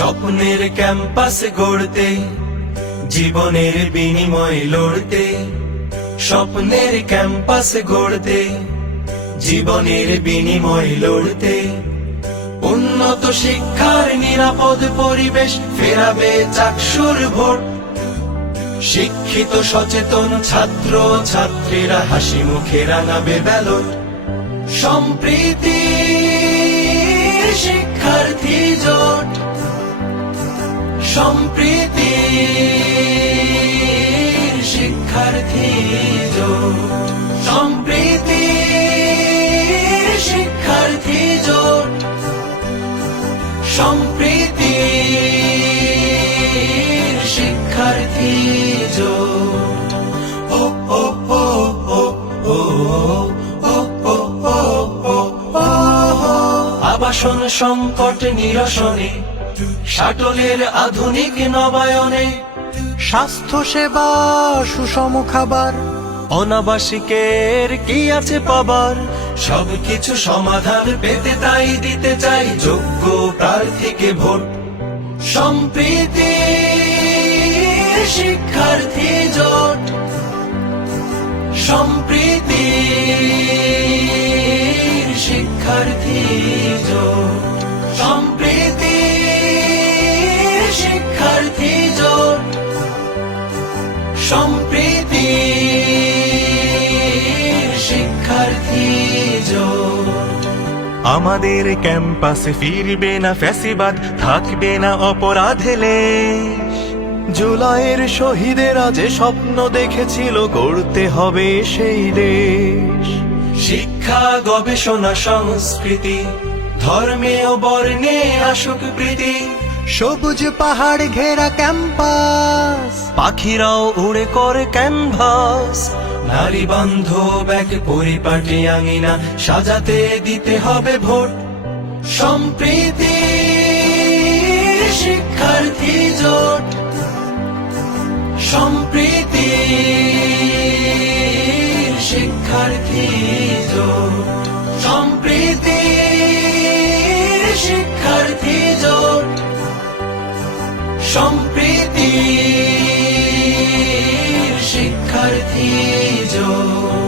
স্বপ্নের ক্যাম্পাস গড়তে জীবনের বিনিময় লড়তে স্বপ্নের ক্যাম্পাস গড়তে জীবনের বিনিময় লড়তে উন্নত শিক্ষার নিরাপদ পরিবেশ ফেরাবে চাকসুর ভোট শিক্ষিত সচেতন ছাত্র ছাত্রীরা হাসি মুখে রাঙাবে ব্যালট সম্প্রীতি শিক্ষার্থী সম্প্রীতি শিক্ষার্থী জোট সম্প্রীতি শিক্ষার্থী জোট সম্প্রীতি শিক্ষার্থী জোট ও ও ও ও ও ও আবাসন সংকট নিরসনে শাটলের আধুনিক নবায়নে স্বাস্থ্য সেবা সুষম খাবার অনাবাসিকের কি আছে পাবার সব কিছু সমাধান পেতে তাই দিতে চাই যোগ্য প্রার্থীকে ভোট সম্প্রীতি শিক্ষার্থী জোট সম্প্রীতি শিক্ষার্থী জোট সম্প্রীতি শিক্ষার্থী আমাদের ক্যাম্পাসে ফিরবে না ফ্যাসিবাদ থাকবে না অপরাধে জুলাইয়ের শহীদেরা যে স্বপ্ন দেখেছিল গড়তে হবে সেই দেশ শিক্ষা গবেষণা সংস্কৃতি ধর্মে ও বর্ণে আসুক প্রীতি সবুজ পাহাড় ঘেরা ক্যাম্পাস পাখিরাও উড়ে করে ক্যানভাস নারী বান্ধব ব্যাগ পরিপাটি আঙিনা সাজাতে দিতে হবে ভোট সম্প্রীতি শিক্ষার্থী জোট সম্প্রীতি শিক্ষার্থী জোট সম্প্রীতি শিক্ষার্থী জোট সম্প্রীতি ardhi jo